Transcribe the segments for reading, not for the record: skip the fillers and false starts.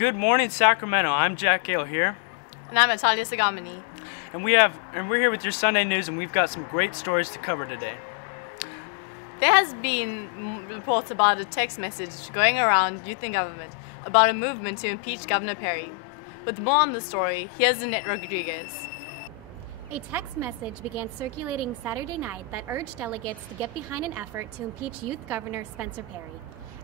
Good morning, Sacramento. I'm Jack Gale here. And I'm Natalia Sagamini. And we're here with your Sunday news, and we've got some great stories to cover today. There has been reports about a text message going around youth and government about a movement to impeach Governor Perry. With more on the story, here's Annette Rodriguez. A text message began circulating Saturday night that urged delegates to get behind an effort to impeach Youth Governor Spencer Perry.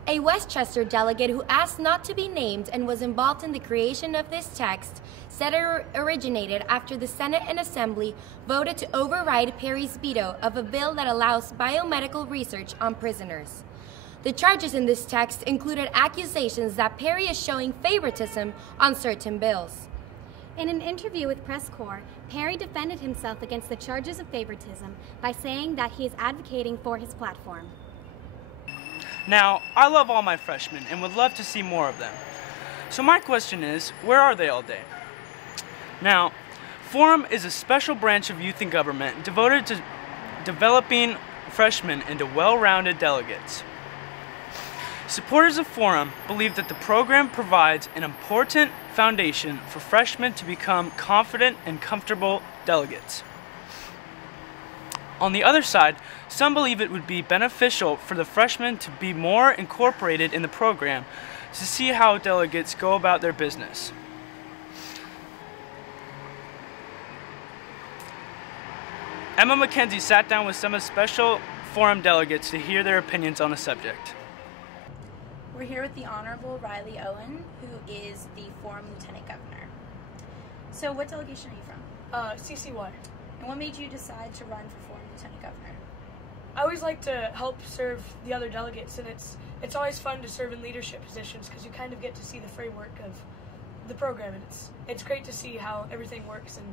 A Westchester delegate who asked not to be named and was involved in the creation of this text said it originated after the Senate and Assembly voted to override Perry's veto of a bill that allows biomedical research on prisoners. The charges in this text included accusations that Perry is showing favoritism on certain bills. In an interview with Press Corps, Perry defended himself against the charges of favoritism by saying that he is advocating for his platform. Now, I love all my freshmen and would love to see more of them. So my question is, where are they all day? Now, Forum is a special branch of youth and government devoted to developing freshmen into well-rounded delegates. Supporters of Forum believe that the program provides an important foundation for freshmen to become confident and comfortable delegates. On the other side, some believe it would be beneficial for the freshmen to be more incorporated in the program to see how delegates go about their business. Emma McKenzie sat down with some of special Forum delegates to hear their opinions on the subject. We're here with the Honorable Riley Owen, who is the Forum Lieutenant Governor. So what delegation are you from? CCY. And what made you decide to run for Forum Lieutenant Governor? I always like to help serve the other delegates, and it's always fun to serve in leadership positions because you kind of get to see the framework of the program, and it's great to see how everything works and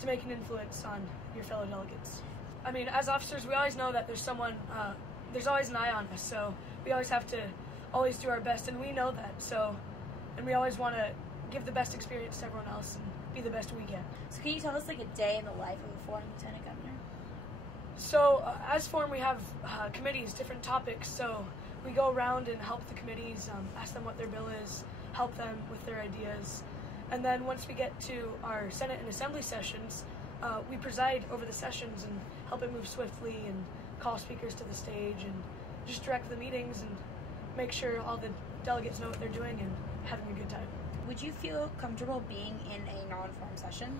to make an influence on your fellow delegates. I mean, as officers, we always know that there's always an eye on us, so we always have to always do our best, and we know that, and we always want to give the best experience to everyone else and be the best we can. So can you tell us like a day in the life of a Forum Lieutenant Governor? So as Forum, we have committees, different topics, so we go around and help the committees, ask them what their bill is, help them with their ideas, and then once we get to our Senate and Assembly sessions, we preside over the sessions and help it move swiftly and call speakers to the stage and just direct the meetings and make sure all the delegates know what they're doing and having a good time. Would you feel comfortable being in a non-forum session?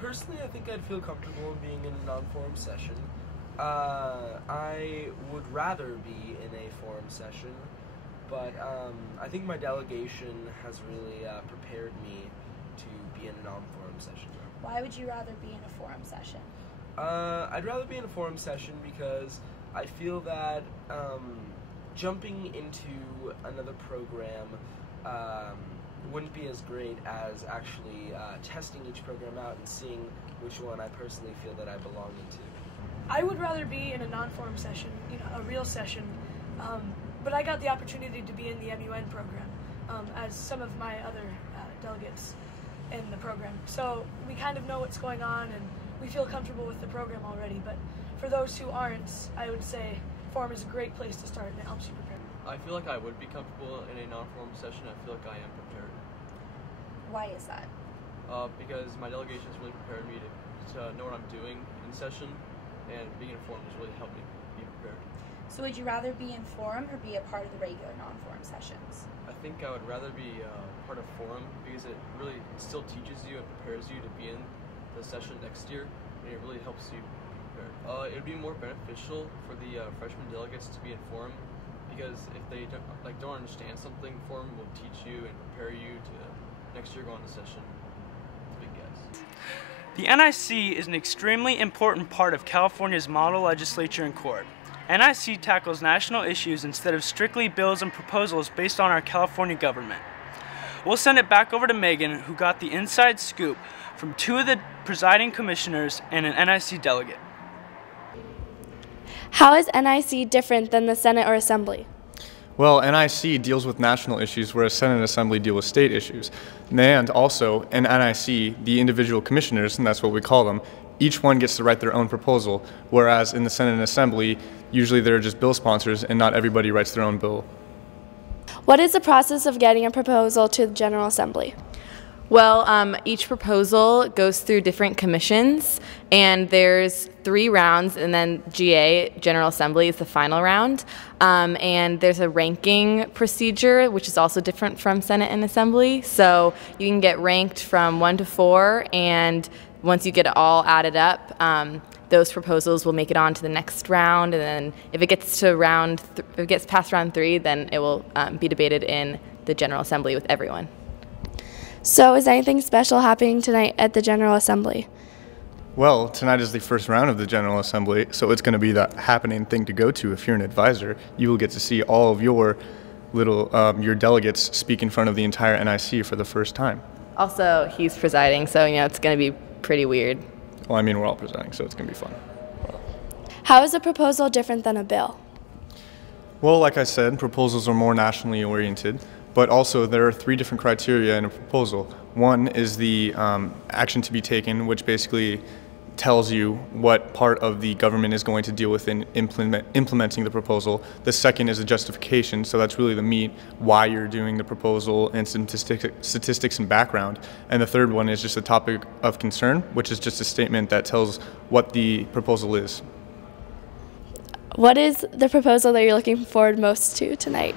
Personally, I think I'd feel comfortable being in a non-forum session. I would rather be in a forum session, but I think my delegation has really prepared me to be in a non-forum session. Why would you rather be in a forum session? I'd rather be in a forum session because I feel that jumping into another program wouldn't be as great as actually testing each program out and seeing which one I personally feel that I belong into. I would rather be in a non-forum session, a real session, but I got the opportunity to be in the MUN program as some of my other delegates in the program. So we kind of know what's going on and we feel comfortable with the program already, but for those who aren't, I would say Forum is a great place to start and it helps you prepare. I feel like I would be comfortable in a non-forum session. I feel like I am prepared. Why is that? Because my delegation has really prepared me to know what I'm doing in session, and being in forum has really helped me be prepared. So would you rather be in forum or be a part of the regular non-forum sessions? I think I would rather be part of forum because it really still teaches you and prepares you to be in the session next year, and it really helps you be prepared. It would be more beneficial for the freshman delegates to be in forum because if they don't understand something, forum will teach you and prepare you to next year go on to session. It's a big guess. The NIC is an extremely important part of California's model legislature and court. NIC tackles national issues instead of strictly bills and proposals based on our California government. We'll send it back over to Megan, who got the inside scoop from two of the presiding commissioners and an NIC delegate. How is NIC different than the Senate or Assembly? Well, NIC deals with national issues, whereas Senate and Assembly deal with state issues. And also, in NIC, the individual commissioners, and that's what we call them, each one gets to write their own proposal, whereas in the Senate and Assembly, usually they're just bill sponsors and not everybody writes their own bill. What is the process of getting a proposal to the General Assembly? Well, each proposal goes through different commissions, and there's 3 rounds, and then GA, General Assembly, is the final round. And there's a ranking procedure, which is also different from Senate and Assembly. So you can get ranked from 1 to 4, and once you get it all added up, those proposals will make it on to the next round, and then if it gets to if it gets past round 3, then it will be debated in the General Assembly with everyone. So is anything special happening tonight at the General Assembly? Well, tonight is the first round of the General Assembly, so it's going to be the happening thing to go to if you're an advisor. You will get to see all of your your delegates speak in front of the entire NIC for the first time. Also, he's presiding, so it's going to be pretty weird. Well, I mean, we're all presiding, so it's going to be fun. How is a proposal different than a bill? Well, like I said, proposals are more nationally oriented, but also there are 3 different criteria in a proposal. One is the action to be taken, which basically tells you what part of the government is going to deal with in implementing the proposal. The second is the justification, so that's really the meat, why you're doing the proposal, and some statistics and background. And the third one is just a topic of concern, which is just a statement that tells what the proposal is. What is the proposal that you're looking forward most to tonight?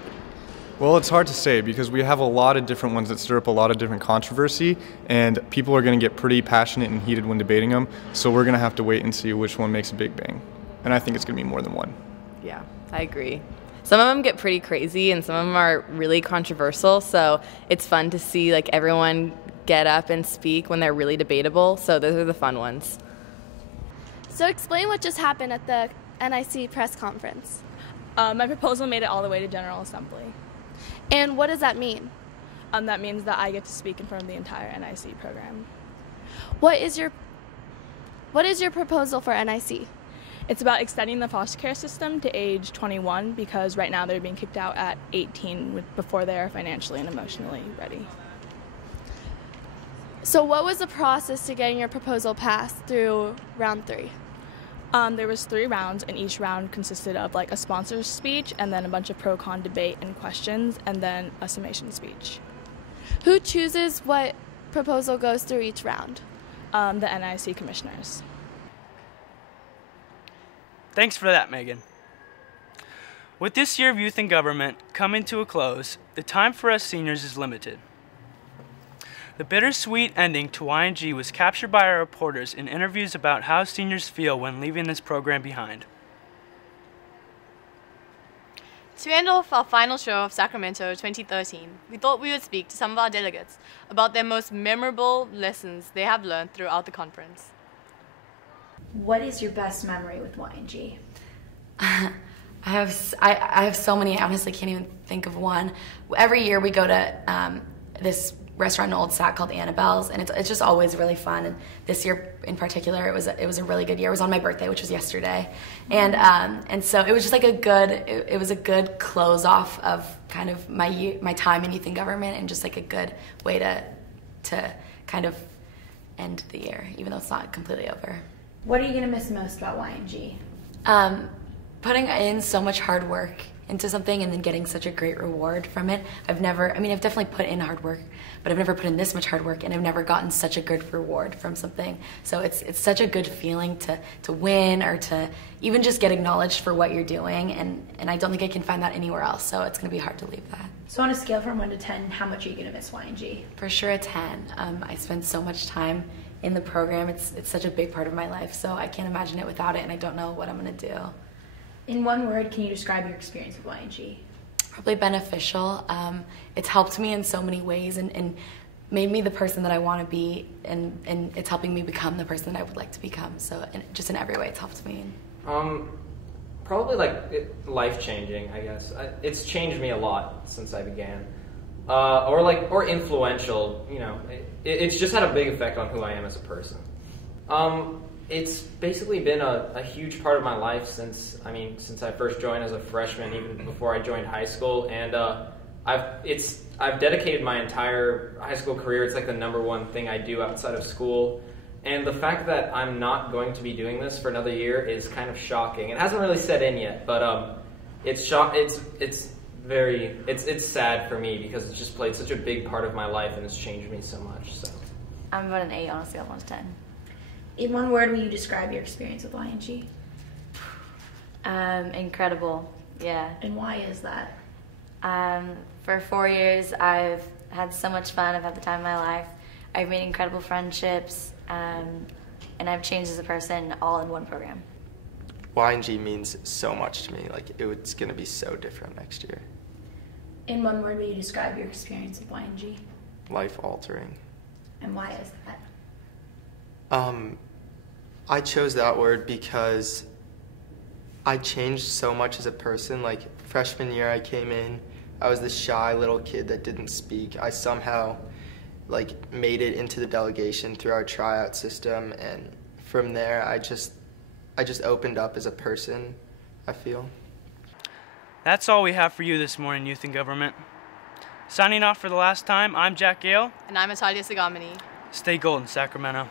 Well, it's hard to say because we have a lot of different ones that stir up a lot of different controversy, and people are going to get pretty passionate and heated when debating them, so we're going to have to wait and see which one makes a big bang. And I think it's going to be more than one. Yeah, I agree. Some of them get pretty crazy, and some of them are really controversial, so it's fun to see everyone get up and speak when they're really debatable, so those are the fun ones. So explain what just happened at the NIC press conference. My proposal made it all the way to General Assembly. And what does that mean? That means that I get to speak in front of the entire NIC program. What is your proposal for NIC? It's about extending the foster care system to age 21 because right now they're being kicked out at 18 before they are financially and emotionally ready. So what was the process to getting your proposal passed through round 3? There was 3 rounds, and each round consisted of a sponsor's speech and then a bunch of pro-con debate and questions and then a summation speech. Who chooses what proposal goes through each round? The NIC commissioners. Thanks for that, Megan. With this year of Youth in Government coming to a close, the time for us seniors is limited. The bittersweet ending to YNG was captured by our reporters in interviews about how seniors feel when leaving this program behind. To end off our final show of Sacramento 2013, we thought we would speak to some of our delegates about their most memorable lessons they have learned throughout the conference. What is your best memory with YNG? I have so many. I honestly can't even think of one. Every year we go to this restaurant in Old Sac called Annabelle's, and it's just always really fun. And this year in particular, it was a really good year. It was on my birthday, which was yesterday, and so it was just it was a good close off of kind of my time in youth and government, and just a good way to kind of end the year, even though it's not completely over. What are you going to miss most about YNG? Putting in so much hard work into something and then getting such a great reward from it. I've definitely put in hard work, but I've never put in this much hard work, and I've never gotten such a good reward from something. So it's such a good feeling to win, or to even just get acknowledged for what you're doing, and I don't think I can find that anywhere else, so it's going to be hard to leave that. So on a scale from 1 to 10, how much are you going to miss YNG? For sure a 10. I spend so much time in the program. It's such a big part of my life, so I can't imagine it without it, and I don't know what I'm going to do. In one word, can you describe your experience with YNG? Probably beneficial. It's helped me in so many ways and made me the person that I want to be, and it's helping me become the person that I would like to become. So just in every way, it's helped me. Probably life-changing, I guess. It's changed me a lot since I began. Or influential, it's just had a big effect on who I am as a person. It's basically been a huge part of my life since I first joined as a freshman, even before I joined high school, and I've dedicated my entire high school career. It's the number one thing I do outside of school, and the fact that I'm not going to be doing this for another year is kind of shocking. It hasn't really set in yet, but it's it's sad for me because it's just played such a big part of my life and it's changed me so much. So I'm about an 8 on a scale of 1 to 10. In one word, will you describe your experience with YNG? Incredible, yeah. And why is that? For 4 years, I've had so much fun. I've had the time of my life. I've made incredible friendships, and I've changed as a person all in one program. YNG means so much to me. Like, it's going to be so different next year. In one word, will you describe your experience with YNG? Life-altering. And why is that? I chose that word because I changed so much as a person. Like, freshman year I came in, I was this shy little kid that didn't speak. I somehow, like, made it into the delegation through our tryout system, and from there I just opened up as a person, I feel. That's all we have for you this morning, Youth in Government. Signing off for the last time, I'm Jack Gale. And I'm Natalia Sagamini. Stay golden, Sacramento.